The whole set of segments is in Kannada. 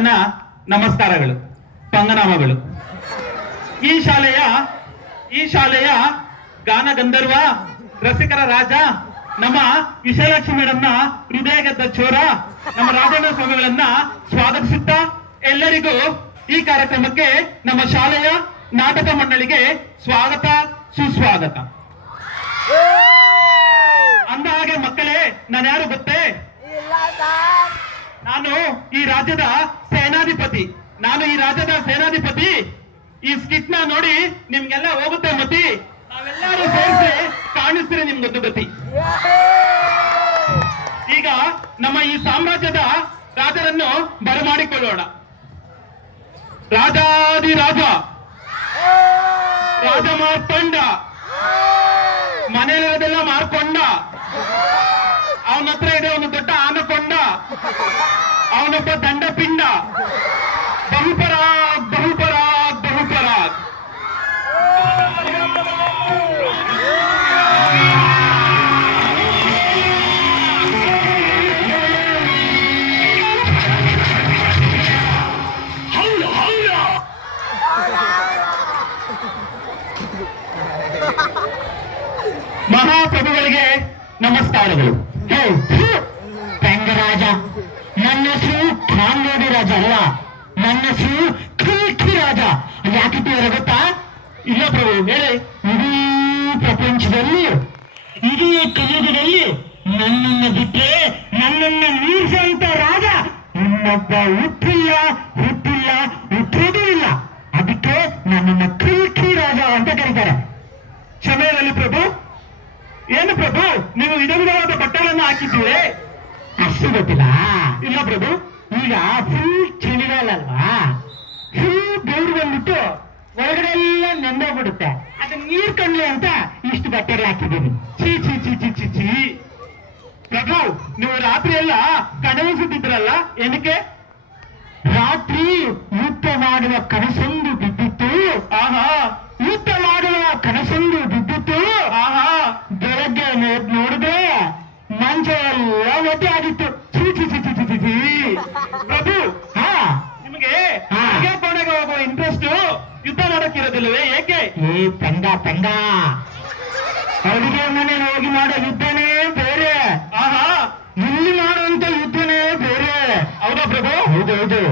ನನ್ನ ನಮಸ್ಕಾರಗಳು, ಪಂಗನಾಮಗಳು. ಈ ಶಾಲೆಯ ಗಾನ ಗಂಧರ್ವ, ರಸಿಕರ ರಾಜ, ನಮ್ಮ ವಿಶಾಲಾಕ್ಷಿ ಮೇಡಮ್ನ ಹೃದಯ ಗೆದ್ದ ಚೋರ, ನಮ್ಮ ರಾಜಣ್ಣ ಸ್ವಾಮಿಗಳನ್ನ ಸ್ವಾಗತಿಸುತ್ತಾ ಎಲ್ಲರಿಗೂ ಈ ಕಾರ್ಯಕ್ರಮಕ್ಕೆ ನಮ್ಮ ಶಾಲೆಯ ನಾಟಕ ಮಂಡಳಿಗೆ ಸ್ವಾಗತ ಸುಸ್ವಾಗತ. ಅಂದ ಹಾಗೆ ಮಕ್ಕಳೇ, ನಾನು ಯಾರು ಗೊತ್ತೇ? ನಾನು ಈ ರಾಜ್ಯದ ಸೇನಾಧಿಪತಿ. ಈ ಸ್ಕಿಟ್ ನ ನೋಡಿ ನಿಮ್ಗೆಲ್ಲ ಹೋಗುತ್ತೆ ಮತಿ. ನಾವೆಲ್ಲರೂ ಸೇರಿಸಿ ಕಾಣಿಸ್ತೀರಿ ನಿಮ್ಗೊಂದು ಗತಿ. ಈಗ ನಮ್ಮ ಈ ಸಾಮ್ರಾಜ್ಯದ ರಾಜರನ್ನು ಬರಮಾಡಿಕೊಳ್ಳೋಣ. ರಾಜಾದಿರಾಜ ರಾಜ ಮಾರ್ಕೊಂಡ, ಮನೆಯಲ್ಲಿರೋದೆಲ್ಲ ಮಾರ್ಕೊಂಡ. ಅವನ ಹತ್ರ ಇದೆ ಒಂದು ದೊಡ್ಡ ಆನಕೊಂಡ. ಅವನೊಬ್ಬ ದಂಡಪಿಂಡ. ಬಹುಪರಾಗ್ ಬಹುಪರಾಗ್ ಬಹುಪರಾಗ್. ಮಹಾಪ್ರಭುಗಳಿಗೆ ನಮಸ್ಕಾರಗಳು. ರಂಗರಾಜ, ನನ್ನ ಹೆಸರು ಖಾನ್ಗೋಡಿ ರಾಜ ಅಲ್ಲ, ನನ್ನ ಹೆಸರು ಖಿಲ್ಕಿ ರಾಜ. ಯಾಕಿಟ್ಟಿದ್ದಾರೆ ಗೊತ್ತಾ? ಇಲ್ಲ ಪ್ರಭು, ಹೇಳಿ. ಇಡೀ ಪ್ರಪಂಚದಲ್ಲಿ, ಇಡೀ ಕಲಿಯುಗದಲ್ಲಿ ನನ್ನನ್ನು ಬಿಟ್ಟರೆ ನನ್ನನ್ನು ಮೀರಿಸುವಂತ ರಾಜ ಇನ್ನೊಬ್ಬ ಹುಟ್ಟುವುದೂ ಇಲ್ಲ. ಅದಕ್ಕೆ ನನ್ನನ್ನು ಖಿಲ್ಕಿ ರಾಜ ಅಂತ ಕರೀತಾರೆ. ಕ್ಷಮೆ ಇರಲಿ ಪ್ರಭು. ಏನು ಪ್ರಭು, ನೀವು ವಿಧ ವಿಧವಾದ ಬಟ್ಟೆಗಳನ್ನು ಹಾಕಿದ್ದೀರಿ? ಅಷ್ಟು ಗೊತ್ತಿಲ್ಲ. ಇಲ್ಲ ಪ್ರಭು. ಈಗ ಫುಲ್ ಚಳಿಗಾಲ ಅಲ್ವಾ, ಫುಲ್ ಬೆವರು ಬಂದ್ಬಿಟ್ಟು ಒಳಗಡೆ ಎಲ್ಲ ನೆಂದೋಗ್ಬಿಡುತ್ತೆ. ಅದನ್ನ ನೀರ್ ಕಂಡ್ಲಿ ಅಂತ ಇಷ್ಟು ಬಟ್ಟೆಗಳು ಹಾಕಿದ್ದೀನಿ. ಚೀ ಚೀ ಚೀ ಚೀ ಚೀ ಚೀ. ಪ್ರಭು, ನೀವು ರಾತ್ರಿ ಎಲ್ಲ ಕನಸಿದ್ರಲ್ಲ, ಏನಕ್ಕೆ? ರಾತ್ರಿ ಯುದ್ಧ ಮಾಡುವ ಕನಸೊಂದು ಬಿದ್ದಿತ್ತು. ಆಹಾ. ಯುದ್ಧ ಮಾಡುವ ಕನಸೊಂದು ಬಿದ್ದಿತ್ತು. ಆಹಾ. ಬೆಳಗ್ಗೆ ನೋಡಿದ್ರೆ ಮಂಚ ಎಲ್ಲ ಒದ್ದೆ ಆಗಿತ್ತು. ಚೀ ಚೀ ಚೀ ಚೀ ಚೀ ಚೀ. ಪ್ರಭು, ನಿಮಗೆ ಕೋಣೆಗೆ ಹೋಗುವ ಇಂಟ್ರೆಸ್ಟ್ ಯುದ್ಧ ಮಾಡಕ್ಕಿರೋದಿಲ್ಲವೇ? ಏಕೆ? ಪೆಂಗ ಅಡುಗೆ ಮನೇಲಿ ಹೋಗಿ ಮಾಡೋ ಯುದ್ಧನೇ ಬೇರೆ. ಆಹಾ. ಇಲ್ಲಿ ಮಾಡುವಂತ ಯುದ್ಧನೇ ಬೇರೆ. ಹೌದಾ ಪ್ರಭು? ಹೌದೌದು.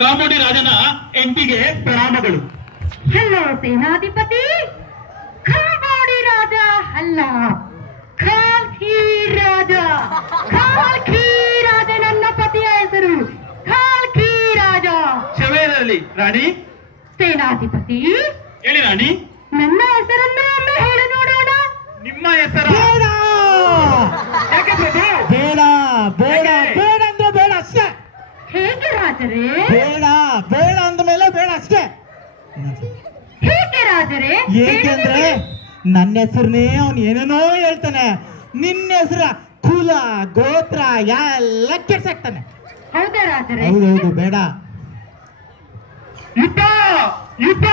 ಕಾಮೋಡಿ ರಾಜನ ಎಂಟಿಗೆ ಪ್ರಣಾಮಗಳು. ಹಲೋ ಸೇನಾಧಿಪತಿ. ಕಾಮೋಡಿ ರಾಜ ಅಲ್ಲ, ಖಾಲ್ಕಿ ರಾಜ. ಖಾಲ್ಕಿ ರಾಜ ನನ್ನ ಪತಿಯ ಹೆಸರು. ಖಾಲ್ಕಿ ರಾಜ. ಕ್ಷಮೆಯಲ್ಲಿ ರಾಣಿ. ಸೇನಾಧಿಪತಿ, ಹೇಳಿ ರಾಣಿ. ನನ್ನ ಹೆಸರನ್ನು ಒಮ್ಮೆ ಹೇಳಿ ನೋಡೋಣ. ನಿಮ್ಮ ಹೆಸರ? ಯಾಕೆ ಪ್ರಭು? ಬೇಡ ಅಂದ್ರೆ ಬೇಡ ಅಷ್ಟೇ. ಹೇಗೆ ರಾಜರೇ? ಬೇಡ ಅಂದ ಮೇಲೆ ಬೇಡ ಅಷ್ಟೇ. ಹೇಗೆ ರಾಜರೇ? ಏಕೆಂದ್ರೆ ನನ್ನ ಹೆಸರನ್ನೇ ಅವನು ಏನೇನೋ ಹೇಳ್ತಾನೆ. ನಿನ್ನ ಹೆಸರ ಕುಲ ಗೋತ್ರ ಎಲ್ಲ ಕೆಡ್ಸಾಕ್ತಾನೆ. ಹೌದಾ ರಾಜರೇ? ಹೌದೌದು, ಬೇಡ. ಯುದ್ಧ ಯುದ್ಧ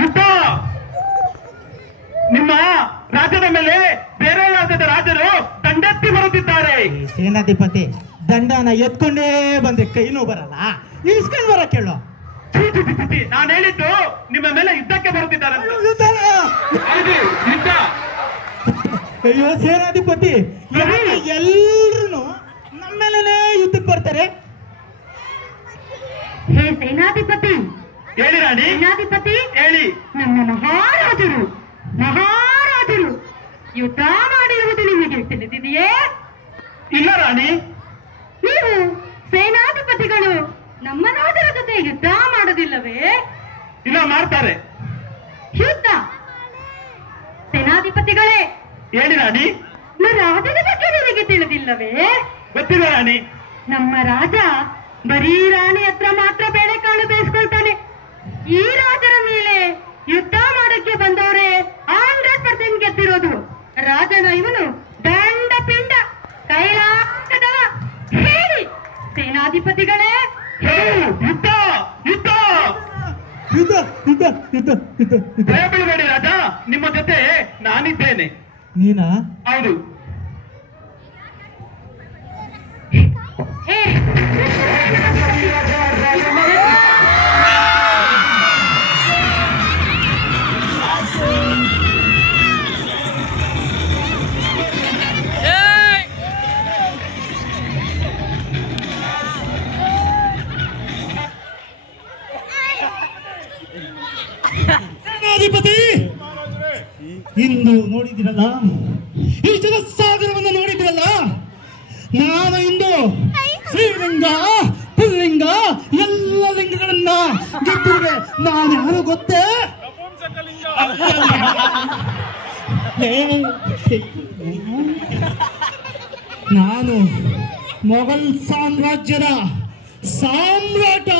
ಯುದ್ಧ. ನಿಮ್ಮ ರಾಜ್ಯದ ಮೇಲೆ ಬೇರೆ ರಾಜ್ಯದ ರಾಜರು ದಂಡೆತ್ತಿ ಬರುತ್ತಿದ್ದಾರೆ. ಸೇನಾಧಿಪತಿ, ದಂಡನ ಎತ್ಕೊಂಡೇ ಬಂದ್ರೆ ಕೈನೂ ಬರಲ್ಲ, ಇಳಿಸ್ಕೊಂಡು ಬರ ಕೇಳು. ನಾನು ಹೇಳಿದ್ದು ನಿಮ್ಮ ಮೇಲೆ ಯುದ್ಧಕ್ಕೆ ಬರುತ್ತಿದ್ದಾರೆ. ಯುದ್ಧ. ಅಯ್ಯೋ ಸೇನಾಧಿಪತಿ, ಎಲ್ರು ನಮ್ಮೇಲೆ ಯುದ್ಧಕ್ಕೆ ಬರ್ತಾರೆ. ಹೇ ಸೇನಾಧಿಪತಿ. ಹೇಳಿ ರಾಣಿ. ಸೇನಾಧಿಪತಿ, ಹೇಳಿ. ನಮ್ಮ ಮಹಾರಾಜರು ಯುದ್ಧ ಮಾಡಿರುವುದು ನಿಮಗೆ ತಿಳಿದಿದೆಯೇ? ಇಲ್ಲ ರಾಣಿ. ಈ ನೀವು ಸೇನಾಧಿಪತಿಗಳು ನಮ್ಮ ರಾಜರ ಜೊತೆ ಯುದ್ಧ ಮಾಡೋದಿಲ್ಲವೇ? ಇಲ್ಲ, ಮಾಡ್ತಾರೆ. ಯುದ್ಧ? ಸೇನಾಧಿಪತಿಗಳೇ, ಹೇಳಿ ರಾಣಿ. ನಮ್ಮ ರಾಜನ ಬಗ್ಗೆ ನಿನಗೆ ತಿಳಿದಿಲ್ಲವೇ? ಗೊತ್ತಿಲ್ಲ ರಾಣಿ. ನಮ್ಮ ರಾಜ ಬರೀ ರಾಣಿ ಹತ್ರ ಮಾತ್ರ ಬೇಳೆಕಾಳು ಬೇಯಿಸ್ಕೊಳ್ತಾನೆ. ಈ ರಾಜರ ಮೇಲೆ ಯುದ್ಧ ಮಾಡಕ್ಕೆ ಬಂದವರೇ 100% ಗೆದ್ದಿರೋದು. ರಾಜನ ಇವನು ದಂಡ ಪಿಂಡ ಕೈಲಾಸದವ. ಹೇಳಿ ಸೇನಾಧಿಪತಿಗಳೇ, ಯುದ್ಧ ಯುದ್ಧ ಯುದ್ಧ ಯುದ್ಧ ಯುದ್ಧ ಯುದ್ಧ ಭಯ ಬೀಳಬೇಡಿ ರಾಜ, ನಿಮ್ಮ ಜೊತೆ ನಾನಿದ್ದೇನೆ. ನೀನಾ? ಹೌದು. ಹೇ, ಸೇನಾಧಿಪತಿ, ಇಂದು ನೋಡಿದಿರಲ್ಲ, ಈ ಜನಸಾಗರವನ್ನು ನೋಡಿದಿರಲ್ಲ. ನಾನು ಇಂದು ಶ್ರೀಲಿಂಗ ಪುಲ್ಲಿಂಗ ಎಲ್ಲ ಲಿಂಗಗಳನ್ನ ಗೆದ್ದಿರುವೆ. ನಾನು ಯಾರು ಗೊತ್ತೇ? ನಾನು ಮೊಘಲ್ ಸಾಮ್ರಾಜ್ಯದ ಸಾಮ್ರಾಟ.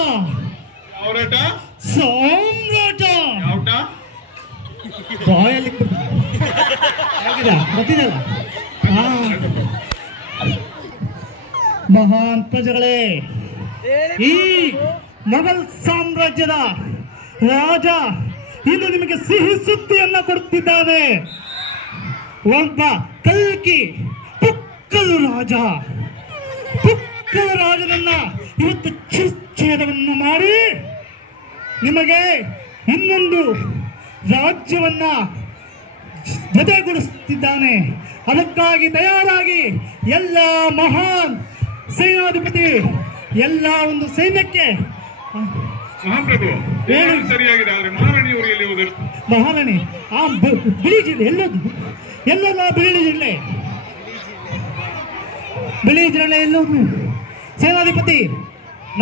ಸಾಮ್ರಾಟ ಬಾಯಲ್ಲಿ ಗೊತ್ತಿದೆಯಲ್ಲ. ಮಹಾನ್ ಪ್ರಜೆಗಳೇ, ಈ ಮೊಘಲ್ ಸಾಮ್ರಾಜ್ಯದ ರಾಜ ಇನ್ನು ನಿಮಗೆ ಸಿಹಿ ಸುದ್ದಿಯನ್ನ ಕೊಡುತ್ತಿದ್ದಾನೆ. ಒಬ್ಬ ಕಲ್ಕಿ ಪುಕ್ಕಲು ರಾಜ, ಪುಕ್ಕಲ ರಾಜನನ್ನ ಇವತ್ತು ಶಿರಚ್ಛೇದವನ್ನು ಮಾಡಿ ನಿಮಗೆ ಇನ್ನೊಂದು ರಾಜ್ಯವನ್ನ ಜೊತೆಗೂಡಿಸುತ್ತಿದ್ದಾನೆ. ಅದಕ್ಕಾಗಿ ತಯಾರಾಗಿ ಎಲ್ಲ ಮಹಾನ್ ಸೇನಾಧಿಪತಿ ಎಲ್ಲ ಒಂದು ಸೈನ್ಯಕ್ಕೆ. ಮಹಾಪ್ರಭು, ಸರಿಯಾಗಿದೆ. ಆದ್ರೆ ಮಹಾರಾಣಿಯವರು ಎಲ್ಲಿ ಹೋದರು? ಮಹಾರಾಣಿ ಆ ಬಿಳಿ ಜಿಲ್ಲೆ ಎಲ್ಲೋದು? ಎಲ್ಲಲ್ಲ ಬಿಳಿ ಜಿಲ್ಲೆ, ಬಿಳಿ ಜಿಲ್ಲೆ ಎಲ್ಲೋದು? ಸೇನಾಧಿಪತಿ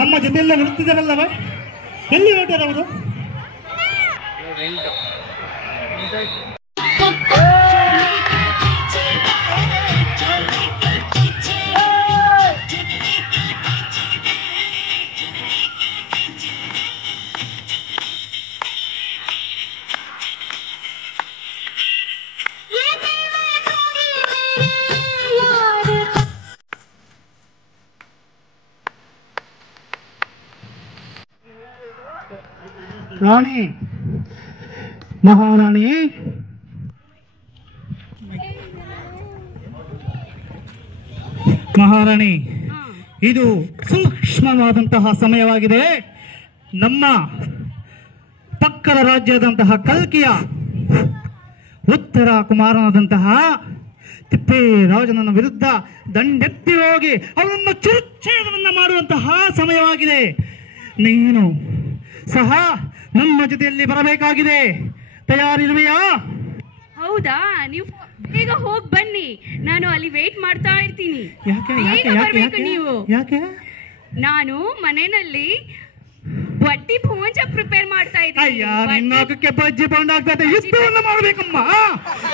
ನಮ್ಮ ಜೊತೆಯೆಲ್ಲ ಬರುತ್ತಿದ್ದಾರಲ್ಲವ, ಎಲ್ಲಿ ಹೊರಟಾರ ಅವರು? ರಾಣಿ, ಮಹಾರಾಣಿ, ಮಹಾರಾಣಿ, ಇದು ಸೂಕ್ಷ್ಮವಾದಂತಹ ಸಮಯವಾಗಿದೆ. ನಮ್ಮ ಪಕ್ಕದ ರಾಜ್ಯದಂತಹ ಕಲ್ಕಿಯ ಉತ್ತರ ಕುಮಾರನಾದಂತಹ ತಿಪ್ಪೇ ರಾಜನ ವಿರುದ್ಧ ದಂಡೆತ್ತಿ ಹೋಗಿ ಅವರನ್ನು ಚುರುಚ್ಛೇದವನ್ನು ಮಾಡುವಂತಹ ಸಮಯವಾಗಿದೆ. ನೀನು ಸಹ ನಮ್ಮ ಜೊತೆಯಲ್ಲಿ ಬರಬೇಕಾಗಿದೆ. ತಯಾರಿರುವೆಯಾ? ಹೌದಾ? ನೀವು ಬೇಗ ಹೋಗಿ ಬನ್ನಿ, ನಾನು ಅಲ್ಲಿ ವೇಟ್ ಮಾಡ್ತಾ ಇರ್ತೀನಿ. ನೀವು ಯಾಕೆ? ನಾನು ಮನೆಯಲ್ಲಿ ಬಡ್ಡಿ ಭೋಂಜ ಪ್ರಿಪೇರ್ ಮಾಡ್ತಾ ಇದ್ದೀನಿ. ಬಜ್ಜಿ ಬೋಂಡ ಆಗ್ತದೆ. ಯುದ್ಧವನ್ನು ಮಾಡಬೇಕಮ್ಮ,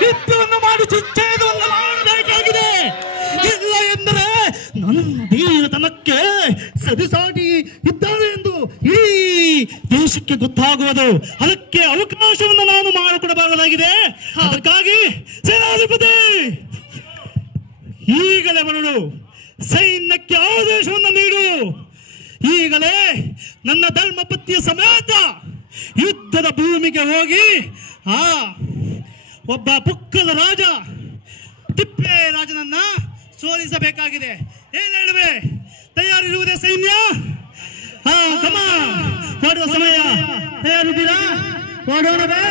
ಯುದ್ಧವನ್ನು ಮಾಡಿ ಚುಚ್ಛೇದವನ್ನು ಮಾಡಬೇಕಾಗಿದೆ. ಇಲ್ಲ ಎಂದರೆ ನನ್ನ ಧೀರತನಕ್ಕೆ ಸರಿಸಾಟಿ ಇದ್ದಾನೆ ಎಂದು ಈ ದೇಶಕ್ಕೆ ಗೊತ್ತಾಗುವುದು. ಅದಕ್ಕೆ ಅವಕಾಶವನ್ನು ನಾನು ಮಾಡಿಕೊಡಬಾರದಾಗಿದೆ. ಅದಕ್ಕಾಗಿ ಸೇನಾಧಿಪತಿ ಈಗಲೇ ಬರಲು ಸೈನ್ಯಕ್ಕೆ ಆದೇಶವನ್ನು ನೀಡು. ಈಗಲೇ ನನ್ನ ಧರ್ಮಪತ್ನಿಯ ಸಮೇತ ಯುದ್ಧದ ಭೂಮಿಗೆ ಹೋಗಿ ಆ ಒಬ್ಬ ಪುಕ್ಕಲ ರಾಜ ತಿಪ್ಪೇ ರಾಜನನ್ನ ಸೋಲಿಸಬೇಕಾಗಿದೆ. ಏನ್ ಹೇಳುವೆ? ತಯಾರಿರುವುದೇ ಸೈನ್ಯ? ಮಾಡುವ ಸಮಯ. ತಯಾರಿದ್ದೀರಾ? ಮಾಡೋಣವೇ?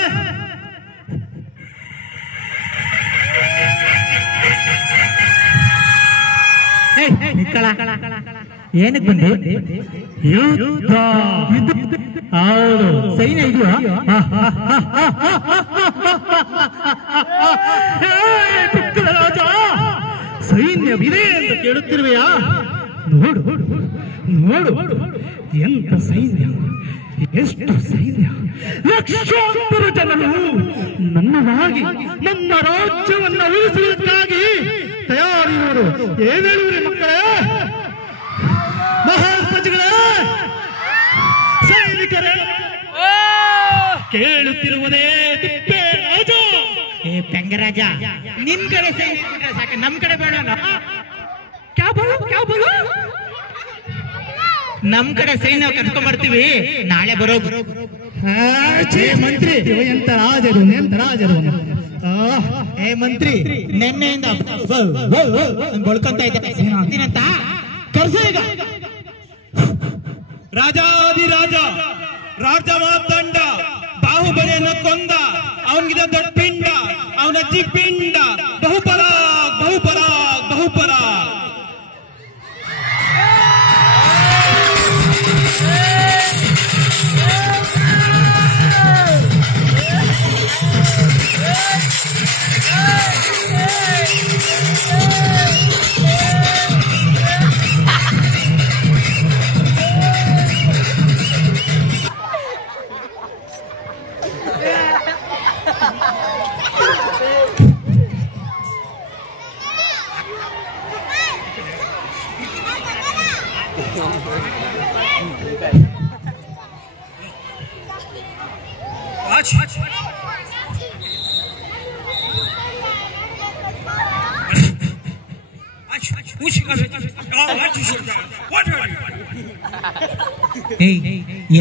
ಏನಕ್ಕೆ ಬಂದೆ? ಯುದ್ಧ. ಹೌದು, ಸೈನ್ಯ ಇದೆಯಾ? ರಾಜ, ಸೈನ್ಯವಿದೆ ಅಂತ ಕೇಳುತ್ತಿರುವೆಯಾ? ನೋಡು ನೋಡು ಎಂತ ಸೈನ್ಯ, ಎಷ್ಟು ಸೈನ್ಯ! ಲಕ್ಷಾಂತರ ಜನರು ನನ್ನವಾಗಿ ನನ್ನ ರಾಜ್ಯವನ್ನು ಉಳಿಸುವುದಕ್ಕಾಗಿ ತಯಾರಿಯವರು. ಏನೇಳಿ ಮಕ್ಕಳೇ, ಮಹಾನ್ ಪ್ರಜೆಗಳೇ, ಸೈನಿಕರೇ, ಕೇಳುತ್ತಿರುವುದೇ ತಿಪ್ಪೆ ರಾಜ. ಏ ಪೆಂಗರಾಜ, ನಿನ್ ಕಡೆ ಸೈನಿಕ ಸಾಕ, ನಮ್ ಕಡೆ ಬೇಡ. ನಮ್ ಕಡೆ ಸೈನ್ಯ ಕರ್ಕೊಂಡ್ ಬರ್ತೀವಿ, ನಾಳೆ ಬರೋದು. ಮಂತ್ರಿ ಎಂತ ರಾಜರು, ಎಂತ ರಾಜರು. ಏ ಮಂತ್ರಿ, ನಿನ್ನೆಯಿಂದ ಬಳ್ಕೊಂತ ಇದ್ದೀನಂತ ಕರ್ಸು ಈಗ. ರಾಜಾದಿರಾಜ ರಾಜ ಮಾತಂಡ ಬಾಹುಬಲಿಯನ್ನು ಕೊಂದ ಅವನಿಗಿದ ದೊಡ್ಡ ಪಿಂಡ, ಅವನ ಅಜ್ಜಿ ಪಿಂಡ. ಬಹುಪರ ಬಹುಪರ ಬಹುಪರ.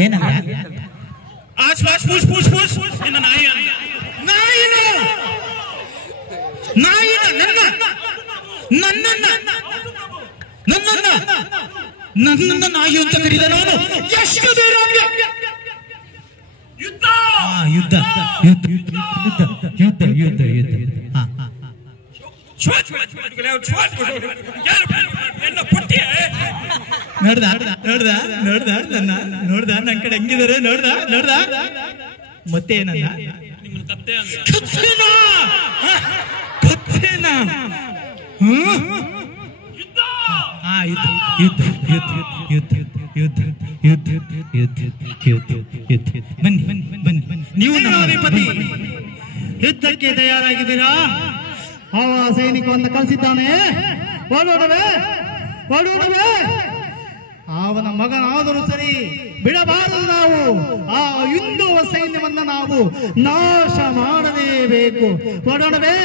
ಏನಲ್ಲ ನನ್ನ ನಾಯಿ ಅಂತ ಕರೀದ ನಾನು. ಎಷ್ಟು ದೂರ ಯುದ್ಧ ಯುದ್ಧ ಯುದ್ಧ ಯುದ್ಧ ಯುದ್ಧ ಯುದ್ಧ. ನೋಡ್ದ ನೋಡ್ದ ನೋಡ್ದ ನನ್ನ ನೋಡ್ದ ನನ್ ಕಡೆ ಹೆಂಗಿದಾರೆ ನೋಡ್ದ ನೋಡ್ದ. ಮತ್ತೆ ಏನನ್ನ ಬನ್ನಿ ಬನ್ನಿ ಬನ್ನಿ ಬನ್ನಿ. ನೀವು ಅಧಿಪತಿ ಯುದ್ಧಕ್ಕೆ ತಯಾರಾಗಿದ್ದೀರಾ? ಅವ ಸೈನಿಕವನ್ನು ಕಳಿಸಿದ್ದಾನೆ. ಓಡೋಣವೇ ಓಡೋಣವೇ. ಅವನ ಮಗನಾದರೂ ಸರಿ, ಬಿಡಬಾರದು ನಾವು. ಆ ಹಿಂದುವ ಸೈನ್ಯವನ್ನ ನಾವು ನಾಶ ಮಾಡಲೇಬೇಕು. ಓಡೋಣವೇ,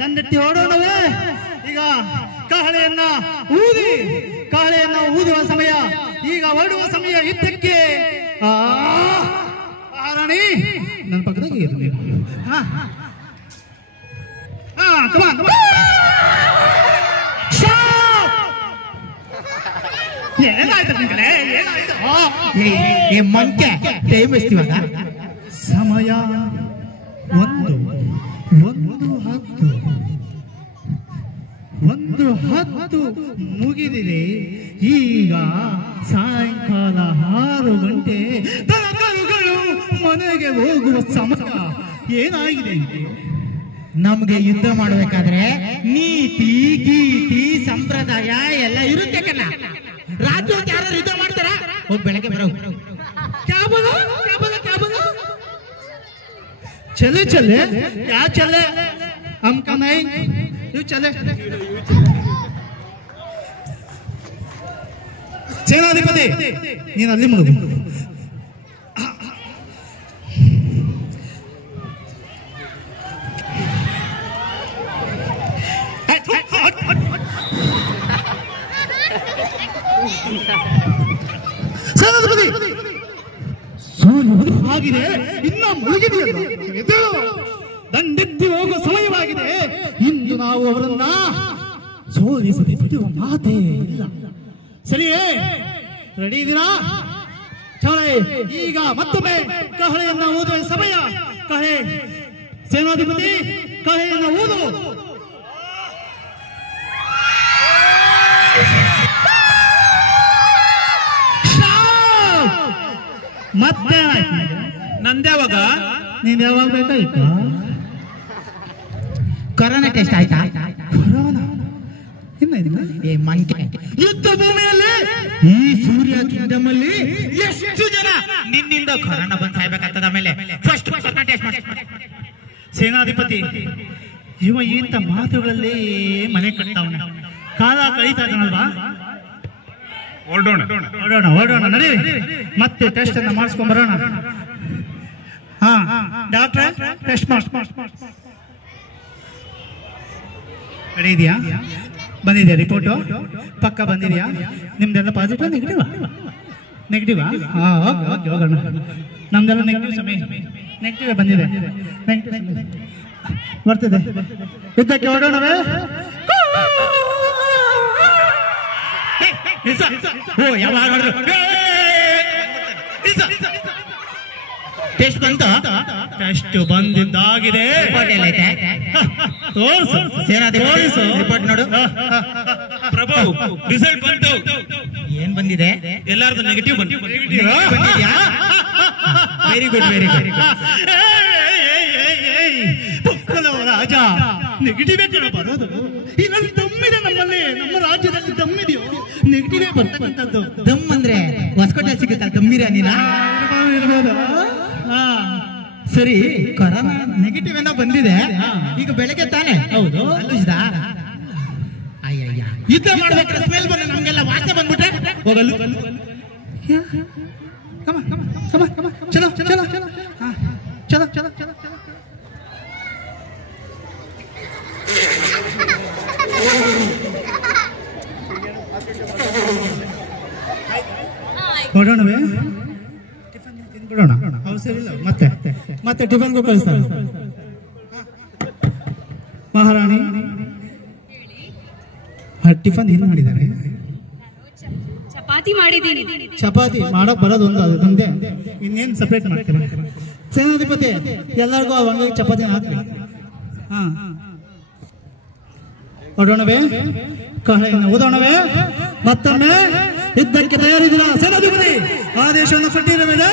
ದಂಡೆತ್ತಿ ಓಡೋಣವೇ. ಈಗ ಕಹಳೆಯನ್ನ ಊದುವ ಸಮಯ, ಈಗ ಹೊರಡುವ ಸಮಯ. ಯುದ್ಧಕ್ಕೆ ರಾಣಿ ನನ್ನ ಪಕ್ಕದಾಗಿ ಇರಲಿ. ಮಂಕೆ ಟೈಮ್ ಎಷ್ಟಿವಾಗ? ಸಮಯ 1:10 ಮುಗಿದಿದೆ. ಈಗ ಸಾಯಂಕಾಲ 6 ಗಂಟೆ. ತರಕಾರಿಗಳು ಮನೆಗೆ ಹೋಗುವ ಸಮಯ. ಏನಾಗಿದೆ ನಮ್ಗೆ ಯುದ್ಧ ಮಾಡಬೇಕಾದ್ರೆ ನೀತಿ ಗೀತಿ ಸಂಪ್ರದಾಯ ಎಲ್ಲ ಇರುತ್ತೆ ಕಣ್ಣ. ರಾತ್ರಿ ಯಾರು ಯುದ್ಧ ಮಾಡ್ತಾರ? ಹೋಗಿ ಬೆಳಗ್ಗೆ ಬರೋ. ಚಲೆ ಚಲೆ ಯಾ ಚಲೆ ಅಮ್ಕ ನೈ ನೀವು ಚಲೆ. ಸೇನಾಧಿಪತಿ ನೀನು ಅಲ್ಲಿ ಮುಳುಗು. ಸೇನಾಧಿಪತಿ ಆಗಿದೆ, ಇನ್ನ ಮುಳುಗಿದೆಯಲ್ಲ. ದಂಡೆತ್ತಿ ಹೋಗುವ ಸಮಯವಾಗಿದೆ. ಇಂದು ನಾವು ಅವರನ್ನ ಸೋಲಿಸದೆ ಬಿಡುವ ಮಾತೇ ಇಲ್ಲ. ಸರಿಯೇ? ರೆಡಿ ಇದ್ದೀರಾ? ಈಗ ಮತ್ತೊಮ್ಮೆ ಕಹಳೆಯನ್ನ ಊದುವ ಸಮಯ. ಕಹಳೆ ಸೇನಾಧಿಪತಿ, ಕಹಳೆಯನ್ನ ಊದು. ಮತ್ತೆ ನಂದ್ಯಾವಾಗ? ನೀನ್ ಯಾವಾಗ ಬೇಕಾಯ್ತಾ? ಕೊರೋನಾ ಟೆಸ್ಟ್ ಆಯ್ತಾ? ಕೊರೋನಾ ಏ ಮಂಕೆ, ಯುದ್ಧ ಭೂಮಿಯಲ್ಲಿ ಈ ಸೂರ್ಯ ಕಿಂಗ್ಡಮ್ ಅಲ್ಲಿ ಎಷ್ಟು ಜನ ನಿನ್ನಿಂದ ಕೊರೋನಾ ಬಂದ್ ಸಾಯ್ಬೇಕಾಗ್ತದ. ಆಮೇಲೆ ಫಸ್ಟ್ ಸೇನಾಧಿಪತಿ ಇವ ಇಂಥ ಮಾತುಗಳಲ್ಲಿ ಮನೆ ಕಟ್ತಾವನ, ಕಾಲ ಕಳೀತಾ ಇದ್ದಾನಲ್ವಾ? ಹೊರಡೋಣ ನಡಿ, ಮತ್ತೆ ಟೆಸ್ಟ್ ಅನ್ನ ಮಾಡಿಸ್ಕೊಂಡ್ ಬರೋಣ. ಹಾ ಡಾಕ್ಟ್ರೆ, ಟೆಸ್ಟ್ ರೆಡಿ ಇದೆಯಾ? ಬಂದಿದೆಯಾ ರಿಪೋರ್ಟು? ಪಕ್ಕ ಬಂದಿದೆಯಾ? ನಿಮ್ದೆಲ್ಲ ಪಾಸಿಟಿವ್ ನೆಗೆಟಿವಾ? ಹಾ ಓಕೆ ಹೋಗೋಣ. ನಮ್ದೆಲ್ಲ ನೆಗೆಟಿವ್ ಸಮಯ, ನೆಗೆಟಿವ್ ಬಂದಿದೆ. ಬರ್ತಿದೆ, ಯುದ್ಧಕ್ಕೆ ಹೊರಡೋಣವೇ? ಟೆಸ್ಟ್ ಬಂತ? ಟೆಸ್ಟ್ ಬಂದಿದ್ದಾಗಿದೆ. ರಿಪೋರ್ಟ್ ನೋಡು. ಪ್ರಭು, ರಿಸಲ್ಟ್ ಬಂತು. ಏನ್ ಬಂದಿದೆ? ಎಲ್ಲಾರ್ದು ನೆಗೆಟಿವ್ ಬಂದಿದ್ಯಾ? Very good very good. Raja, negative ಬರೋದು? ಇನ್ನೊಂದು ದಮ್ಮಿದೆ ನಮ್ಮಲ್ಲಿ, ನಮ್ಮ ರಾಜ್ಯದಲ್ಲಿ ದಮ್ಮಿದೆಯೋ? ನೆಗೆಟಿವೇ ಬರ್ತಕ್ಕಂಥದ್ದು. ದಮ್ ಅಂದ್ರೆ ಹೊಸಕೋಟೆ ಸಿಗುತ್ತಾ? ದಮ್ಮಿರ ನೀನ ಇರ್ಬೋದು. ಸರಿ, ಕೊರೋನಾ ನೆಗೆಟಿವ್ ಏನೋ ಬಂದಿದೆ. ಈಗ ಬೆಳಗ್ಗೆ ತಾನೆ? ಹೌದು. ಅಯ್ಯಯ್ಯ, ಯುದ್ಧ ಮಾಡ್ಬೇಕಾದ್ರೆ ಸ್ಮೆಲ್ ಬಂದು ನಮ್ಗೆಲ್ಲ ವಾಸನೆ ಬಂದ್ಬಿಟ್ರೆ ಹೋಗಲು. ಚಲೋ ಚಲೋ ಚಲೋ ಚಲೋ ಚಲೋ ಚಲೋ ಹೊರಡೋಣವೇ? ಬಿಡೋಣ, ಅವಸರ ಇಲ್ಲ. ಮತ್ತೆ ಟಿಫನ್ಗೂ ಕಳಿಸ್ತಾರೆ. ಮಹಾರಾಣಿ, ಟಿಫನ್ ಏನ್ ಮಾಡಿದ್ದಾರೆ? ಚಪಾತಿ ಮಾಡಿದ್ದೀನಿ. ಚಪಾತಿ ಮಾಡಕ್ ಬರೋದೊಂದು, ಅದೊಂದೇ. ಇನ್ನೇನ್ ಸಪ್ರೇಟ್ ಮಾಡ್ತೀರಾ? ಸೇನಾಧಿಪತಿ, ಎಲ್ಲರಿಗೂ ಒಣಗಿ ಚಪಾತಿ ಹಾಕಿ. ಹಾ, ಹೊರಡೋಣವೇ? ಕಹಳೆಯನ್ನು ಊದೋಣವೇ? ಮತ್ತೊಮ್ಮೆ ಯುದ್ಧಕ್ಕೆ ತಯಾರಿದ್ದೀರಾ ಸೇನಾಧಿಪತಿ? ಆದೇಶವನ್ನು ಕೊಟ್ಟಿರುವ ಮೇಲೆ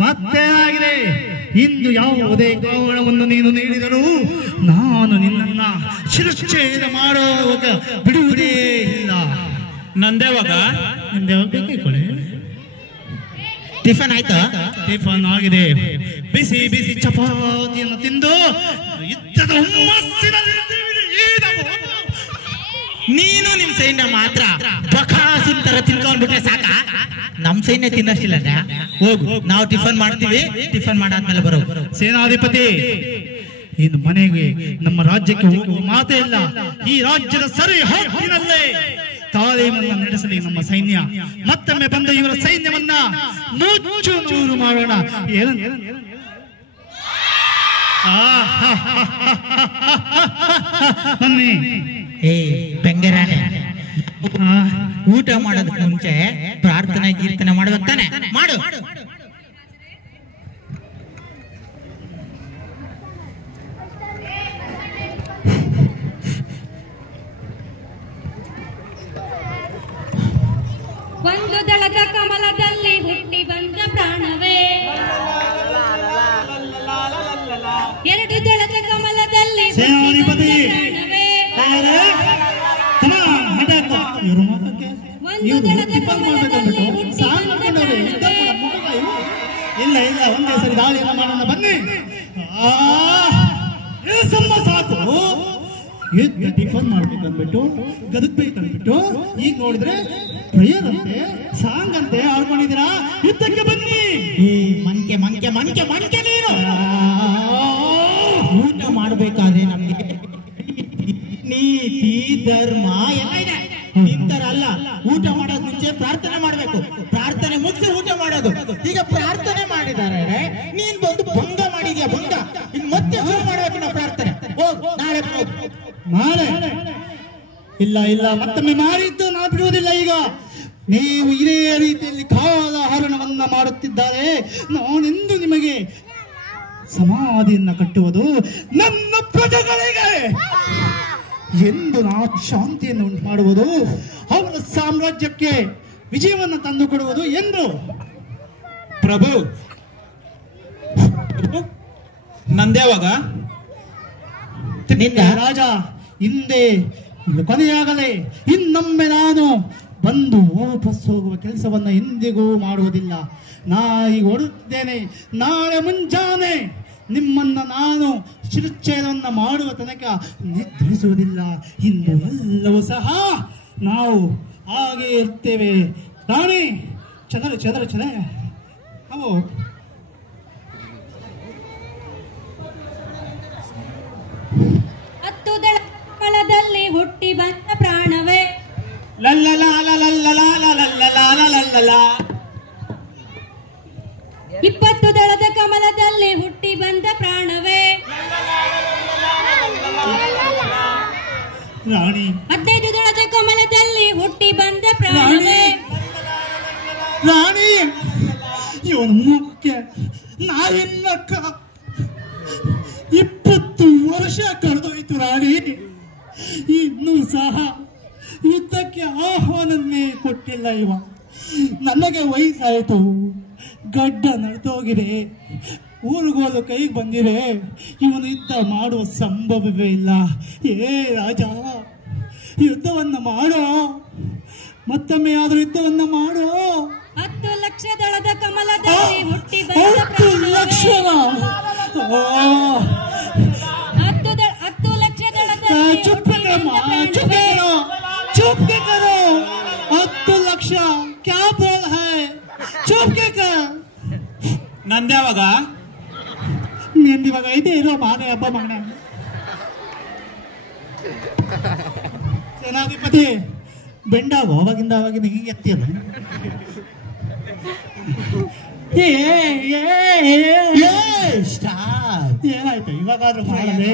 ಮತ್ತೆ ಆಗಿದೆ. ಇಂದು ಯಾವುದೇ ಗೌರವವನ್ನು ನೀನು ನೀಡಿದರೂ ನಾನು ನಿನ್ನನ್ನ ಶಿರಚ್ಛೇದ ಮಾಡುವಾಗ ಬಿಡುವುದೇ ಇಲ್ಲ. ನಂದೇವಾಗ ಕೈಕೊಳ್ಳಿ. ಟಿಫನ್ ಆಯ್ತಾ? ಟಿಫನ್ ಆಗಿದೆ. ಬಿಸಿ ಬಿಸಿ ಚಪಾತಿಯನ್ನು ತಿಂದು ಯುದ್ಧದ ನೀನು ನಿಮ್ ಸೈನ್ಯ ಮಾತ್ರ ಬಕಾಸುರ ತರ ತಿನ್ಕೊಂಡ್ಬಿಟ್ರೆ ಸಾಕ? ನಮ್ ಸೈನ್ಯ ತಿನ್ನಷ್ಟಿಲ್ಲ. ಹೋಗು, ನಾವು ಟಿಫನ್ ಮಾಡ್ತೀವಿ. ಟಿಫನ್ ಮಾಡಾದ್ಮೇಲೆ ಬರೋ. ಸೇನಾಧಿಪತಿ, ಇನ್ನು ಮನೆಗೆ ನಮ್ಮ ರಾಜ್ಯಕ್ಕೆ ಹೋಗುವ ಮಾತೇ ಇಲ್ಲ. ಈ ರಾಜ್ಯದ ಸರಿ ಹಕ್ಕಿನಲ್ಲೇ ತಾಲೀಮನ್ನ ನಡೆಸಲಿ ನಮ್ಮ ಸೈನ್ಯ. ಮತ್ತೊಮ್ಮೆ ಬಂದು ಇವರ ಸೈನ್ಯವನ್ನ ನುಚ್ಚು ನೂರು ಮಾಡೋಣ. ಬನ್ನಿ. ಏ ಬೆಂಗರಾನೆ, ಊಟ ಮಾಡೋದಕ್ಕೆ ಮುಂಚೆ ಪ್ರಾರ್ಥನೆ ಕೀರ್ತನೆ ಮಾಡ್ಬೇಕು ತಾನೆ? ಮಾಡು. ಒಂದು ದಳದ ಕಮಲದಲ್ಲಿ ಹುಟ್ಟಿ ಬಂದ ಪ್ರಾಣವೇ, ಎರಡು ದಳದ ಕಮಲದಲ್ಲಿ ಹುಟ್ಟಿ ಬಂದ ಪ್ರಾಣವೇ, ಒಂದು ದಳದ ಕಮಲದಲ್ಲಿ ಹುಟ್ಟಿ ಬಂದ ಪ್ರಾಣವೇ. ಇಲ್ಲ ಒಂದೇ ಸರಿ ದಾಳಿಯನ್ನು ಮಾಡೋಣ. ಬನ್ನಿ. ಸಾಕು, ಯುದ್ಧ ಟಿಫನ್ ಮಾಡ್ಬೇಕಂದ್ಬಿಟ್ಟು ಗದಗ್ಬೇಕಂದ್ಬಿಟ್ಟು ಈಗ ನೋಡಿದ್ರೆ ಪ್ರೇಯರ್ ಅಂತೆ, ಸಾಂಗ್ ಅಂತೆ ಆಡ್ಕೊಂಡಿದ್ದೀರಾ. ಯುದ್ಧಕ್ಕೆ ಬನ್ನಿ. ಈ ಮಂಕೆ ಮಂಕೆ ಮಂಕೆ ಮಂಕೆ ನೀನು ಊಟ ಮಾಡ್ಬೇಕಾದ್ರೆ ನಮ್ಗೆ ನೀತಿ ಧರ್ಮ ಎಲ್ಲ ಇದೆ. ಇಂತರಲ್ಲ, ಊಟ ಮಾಡೋದ್ ಮುಂಚೆ ಪ್ರಾರ್ಥನೆ ಮಾಡ್ಬೇಕು. ಪ್ರಾರ್ಥನೆ ಮುಗಿಸಿ ಊಟ ಮಾಡೋದು. ಈಗ ಪ್ರಾರ್ಥನೆ ಮಾಡಿದ್ದಾರೆ, ನೀನ್ ಬಂದು ಭಂಗ ಮಾಡಿದ್ಯಾ? ಭಂಗ. ಇನ್ ಮತ್ತೆ ಶುರು ಮಾಡ್ಬೇಕು ನಾವು ಪ್ರಾರ್ಥನೆ. ಹೋಗ್, ನಾಳೆ ಇಲ್ಲ ಮತ್ತೊಮ್ಮೆ ಮಾಡಿದ್ದು ನಾ ಬಿಡುವುದಿಲ್ಲ. ಈಗ ನೀವು ಇದೇ ರೀತಿಯಲ್ಲಿ ಕಾಲ ಹರಣವನ್ನ ಮಾಡುತ್ತಿದ್ದಾರೆ. ನಾನೆಂದು ನಿಮಗೆ ಸಮಾಧಿಯನ್ನ ಕಟ್ಟುವುದು ನನ್ನ ಪ್ರಜೆಗಳಿಗೆ ಎಂದು ನಾ ಶಾಂತಿಯನ್ನು ಉಂಟು ಮಾಡುವುದು, ಅವರ ಸಾಮ್ರಾಜ್ಯಕ್ಕೆ ವಿಜಯವನ್ನು ತಂದುಕೊಡುವುದು ಎಂದು. ಪ್ರಭು, ನಂದ್ಯಾವಾಗ ನಿನ್ನ ರಾಜ ಹಿಂದೆ ಕೊನೆಯಾಗಲೇ ಇನ್ನೊಮ್ಮೆ ನಾನು ಬಂದು ವಾಪಸ್ ಹೋಗುವ ಕೆಲಸವನ್ನ ಎಂದಿಗೂ ಮಾಡುವುದಿಲ್ಲ. ನಾ ಈಗ ಹೊರಡುತ್ತಿದ್ದೇನೆ. ನಾಳೆ ಮುಂಜಾನೆ ನಿಮ್ಮನ್ನ ನಾನು ಶಿರಚ್ಛೇದವನ್ನ ಮಾಡುವ ತನಕ ನಿದ್ರಿಸುವುದಿಲ್ಲ. ಇನ್ನು ಎಲ್ಲವೂ ಸಹ ನಾವು ಹಾಗೆ ಇರ್ತೇವೆ. ರಾಣಿ ಚದರ ಅವು ಹತ್ತು ದಳದಲ್ಲಿ ಹುಟ್ಟಿ ಬಂದ ಪ್ರಾಣವೇ ಇಪ್ಪತ್ತು ದಳದ ಕಮಲದಲ್ಲಿ ಹುಟ್ಟಿ ಬಂದ ಪ್ರಾಣವೇ ರಾಣಿ 15 ದಳದ ಕಮಲದಲ್ಲಿ ಹುಟ್ಟಿ ಬಂದ ಪ್ರಾಣವೇ ರಾಣಿ ಇವನು ಮುಖ್ಯ ನಾಯಿನ್ನಕ್ಕ 20 ವರ್ಷ ಕಳೆದೋಯ್ತು ರಾಣಿ. ಇನ್ನೂ ಸಹ ಯುದ್ಧಕ್ಕೆ ಆಹ್ವಾನವನ್ನೇ ಕೊಟ್ಟಿಲ್ಲ ಇವ. ನನಗೆ ವಯಸ್ಸಾಯಿತು, ಗಡ್ಡ ನಡೆದೋಗಿದೆ, ಊರುಗೋಲು ಕೈಗೆ ಬಂದಿದೆ. ಇವನು ಯುದ್ಧ ಮಾಡುವ ಸಂಭವವೇ ಇಲ್ಲ. ಏ ರಾಜ, ಯುದ್ಧವನ್ನ ಮಾಡೋ, ಮತ್ತೊಮ್ಮೆ ಆದ್ರೂ ಯುದ್ಧವನ್ನ ಮಾಡೋ. 10 ಲಕ್ಷ ದಳದ ಕಮಲದಲ್ಲಿ ಹುಟ್ಟಿ ಬಂದ 10 ಲಕ್ಷ 10 ಲಕ್ಷ ದಳದಲ್ಲಿ ಚುಪ್ ಕರೋ 10 ಲಕ್ಷ ಕ್ಯಾ ಬೋಲ್ ಹೈ ಚುಪ್ ನಂದ್ಯಾವಾಗ ನಿಂದಿವಾಗ ಇದೆ ಇರೋ ಮಾನೆ ಹಬ್ಬ ಮಗನ. ಸೇನಾಧಿಪತಿ ಬೆಂಡಾಗು ಅವಾಗಿಂದ ಹಿಂಗೆ ಎತ್ತಿಯಲ್ಲ. ಏನಾಯ್ತು ಇವಾಗಾದ್ರೂ ಮಾಡಲೇ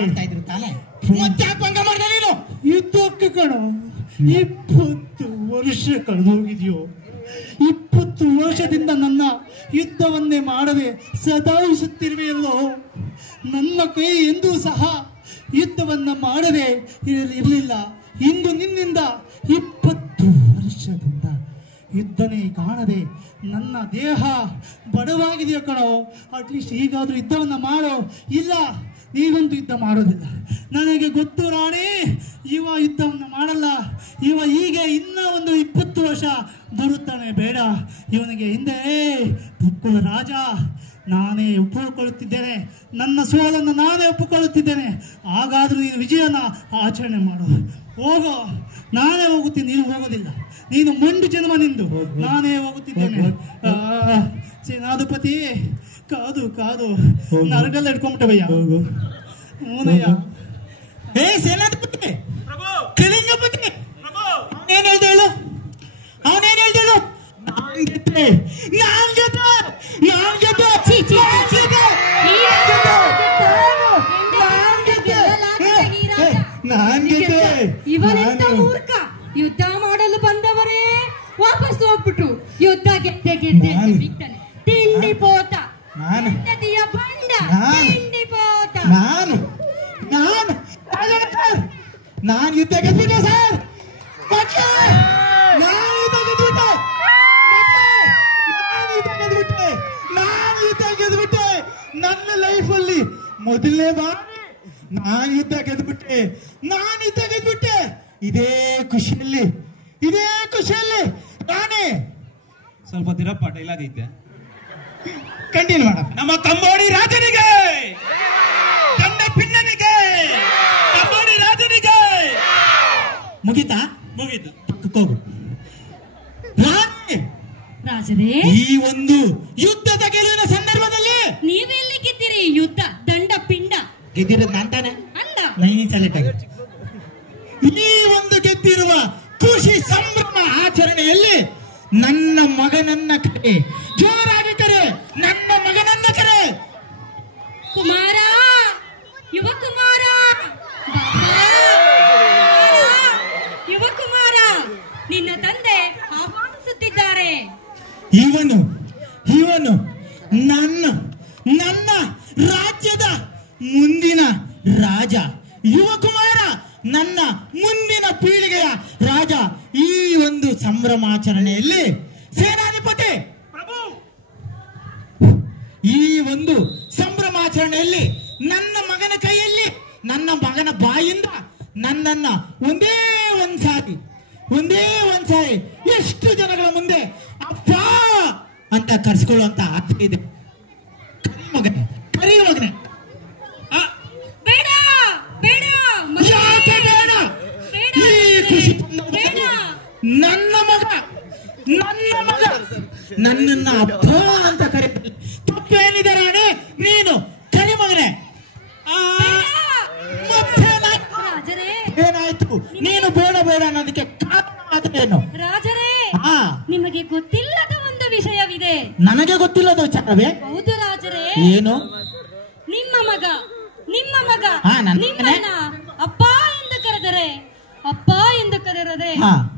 ಯುದ್ಧಕ್ಕೆ ಕಣೋ 20 ವರ್ಷ ಕಳೆದೋಗಿದ್ಯೋ. 20 ವರ್ಷದಿಂದ ನನ್ನ ಯುದ್ಧವನ್ನೇ ಮಾಡದೆ ಸದಾಯಿಸುತ್ತಿರುವೆಯಲ್ಲೋ. ನನ್ನ ಕೈ ಎಂದೂ ಸಹ ಯುದ್ಧವನ್ನ ಮಾಡದೆ ಇರಲಿಲ್ಲ. ಇಂದು ನಿನ್ನಿಂದ 20 ವರ್ಷದಿಂದ ಯುದ್ಧನೇ ಕಾಣದೆ ನನ್ನ ದೇಹ ಬಡವಾಗಿದೆಯೋ ಕಣೋ. ಅಟ್ಲೀಸ್ಟ್ ಈಗಾದ್ರೂ ಯುದ್ಧವನ್ನ ಮಾಡೋ. ಇಲ್ಲ, ನೀವಂತೂ ಯುದ್ಧ ಮಾಡೋದಿಲ್ಲ. ನನಗೆ ಗೊತ್ತು ರಾಣಿ, ಇವ ಯುದ್ಧವನ್ನು ಮಾಡಲ್ಲ. ಇವ ಹೀಗೆ ಇನ್ನ ಒಂದು 20 ವರ್ಷ ಬರುತ್ತಾನೆ. ಬೇಡ, ಇವನಿಗೆ ಹಿಂದೆ ಪುಕ್ಕುಲ ರಾಜ ನಾನೇ ಒಪ್ಪಿಕೊಳ್ಳುತ್ತಿದ್ದೇನೆ. ನನ್ನ ಸೋಲನ್ನು ನಾನೇ ಒಪ್ಪಿಕೊಳ್ಳುತ್ತಿದ್ದೇನೆ. ಹಾಗಾದ್ರೂ ನೀನು ವಿಜಯನ ಆಚರಣೆ ಮಾಡು. ಹೋಗೋ, ನಾನೇ ಹೋಗುತ್ತೀನಿ, ನೀನು ಹೋಗೋದಿಲ್ಲ. ನೀನು ಮಂಡು ಜನ್ಮ ನಿಂದು, ನಾನೇ ಹೋಗುತ್ತಿದ್ದೇನೆ. ಸೇನಾಧಿಪತಿ ಕಾದು ನರಗೆಲ್ಲ ಇಟ್ಕೊಂಡ್ಬಿಟ್ಟವಯ್ಯ. ಹೂನಯ್ಯ. ಏ ಸೇನಾಧಿಪತಿ ಕಳಿಂಗಪತಿ ಅವನೇನ್ ಹೇಳ್ದೇಳು ಇವನೆಂತ ಮೂರ್ಖ. ಯುದ್ಧ ಮಾಡಲು ಬಂದವರೇ ವಾಪಸ್ ಹೋಗ್ಬಿಟ್ರು. ಯುದ್ಧ ಗೆದ್ದೆ ಬಿಟ್ಟನೆ. ತಿಂಡಿ ಪೋತ ನದಿಯ ಬಂಡ ತಿಂಡಿ ಪೋತ. ನಾನು ಯುದ್ಧ ಗೆದ್ಬಿಟ್ಟೆ ಸರ್. ನಾನು ಯುದ್ಧ ಗೆದ್ಬಿಟ್ಟೆ. ನನ್ನ ಲೈಫಲ್ಲಿ ಮೊದಲನೇ ಬಾರಿ ನಾನು ಯುದ್ಧ ಗೆದ್ಬಿಟ್ಟೆ. ಇದೇ ಖುಷಿಯಲ್ಲಿ ನಾನೇ ಸ್ವಲ್ಪ ದಿರಪ್ಪ ಡೈಲಾಗ್ ಐತೆ, ಕಂಟಿನ್ಯೂ ಮಾಡ. ನಮ್ಮ ಕಂಬೋಡಿ ರಾಜನಿಗೆ, ಕಂಡ ಪಿಣ್ಣನಿಗೆ, ಕಂಬೋಡಿ ರಾಜನಿಗೆ. ಮುಗೀತು. ಹೋಗು ರಾಜರೇ, ಈ ಒಂದು ಯುದ್ಧದ ಗೆಲುವಿನ ಸಂದರ್ಭದಲ್ಲಿ ನೀವೆಲ್ಲಿ ಗೆದ್ದಿರಿ? ಯುದ್ಧ ದಂಡ ಪಿಂಡ ಗೆದ್ದಿರೋದು ನಾನ್ ತಾನೆ ಅಲ್ಲ. ಈ ಒಂದು ಗೆದ್ದಿರುವ ಖುಷಿ ಸಂಭ್ರಮ ಆಚರಣೆಯಲ್ಲಿ ನನ್ನ ಮಗನನ್ನ ಕರೆ, ಜೋರಾಗಿ ಕರೆ, ನನ್ನ ಮಗನನ್ನ ಕರೆ. ಕುಮಾರ, ಯುವ ಕುಮಾರ, ಯುವ ಕುಮಾರ, ನಿನ್ನ ತಂದೆ ಆಹ್ವಾನಿಸುತ್ತಿದ್ದಾರೆ. ಇವನು ನನ್ನ ರಾಜ್ಯದ ಮುಂದಿನ ರಾಜ. ಯುವ ಕುಮಾರ ನನ್ನ ಮುಂದಿನ ಪೀಳಿಗೆಯ ರಾಜ. ಈ ಒಂದು ಸಂಭ್ರಮಾಚರಣೆಯಲ್ಲಿ ಸೇನಾಧಿಪತಿ ಪ್ರಭು, ಈ ಒಂದು ಸಂಭ್ರಮ ದಿನಾಚರಣೆಯಲ್ಲಿ ನನ್ನ ಮಗನ ಕೈಯಲ್ಲಿ ನನ್ನ ಮಗನ ಬಾಯಿಂದ ನನ್ನನ್ನ ಒಂದೇ ಒಂದ್ಸಾರಿ ಎಷ್ಟು ಜನಗಳ ಮುಂದೆ ಅಪ್ಪ ಅಂತ ಕರ್ಸ್ಕೊಳ್ಳುವಂತ ಆಸೆ ಇದೆ. ಕರಿ ಮಗನೆ ಬೇಡ ಬೇಡ ಯಾಕೆ ಬೇಡ? ಈ ಖುಷಿ ನನ್ನ ಮಗ ನನ್ನನ್ನ ಅಪ್ಪ ಅಂತ ಕರೀತಾರೆ. ತಪ್ಪೇನಿದೆ ರಾಣಿ? ನೀನು ಕರಿ ಮಗನೆ. ಏನಾಯ್ತು? ನೀನು ಬೇಡ ಅನ್ನೋದಕ್ಕೆ ಕಾರಣ ಏನು? ರಾಜರೇ, ನಿಮಗೆ ಗೊತ್ತಿಲ್ಲದ ಒಂದು ವಿಷಯವಿದೆ. ನನಗೆ ಗೊತ್ತಿಲ್ಲದ ವಿಚಾರವೇ? ಹೌದು ರಾಜರೇ. ಏನು? ನಿಮ್ಮ ಮಗ ನಿಮ್ಮನ್ನ ಅಪ್ಪ ಎಂದು ಕರೆದರೆ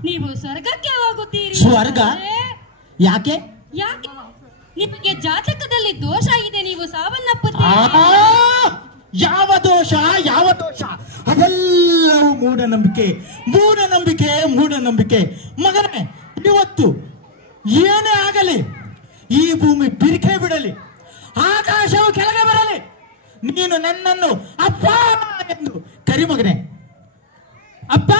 ನೀವು ಸ್ವರ್ಗಕ್ಕೆ ಹೋಗುತ್ತೀರಿ. ಸ್ವರ್ಗ? ಯಾಕೆ? ನಿಮಗೆ ಜಾತಕದಲ್ಲಿ ದೋಷ ಇದೆ, ನೀವು ಸಾವನ್ನಪ್ಪುತ್ತೀರಿ. ಯಾವ ದೋಷ? ಅದೆಲ್ಲವೂ ಮೂಢನಂಬಿಕೆ. ಮಗನೇ, ಇವತ್ತು ಏನೇ ಆಗಲಿ, ಈ ಭೂಮಿ ಬಿರುಕೆ ಬಿಡಲಿ, ಆಕಾಶವು ಕೆಳಗೆ ಬರಲಿ, ನೀನು ನನ್ನನ್ನು ಅಪ್ಪ ಎಂದು ಕರಿ ಮಗನೇ. ಅಪ್ಪ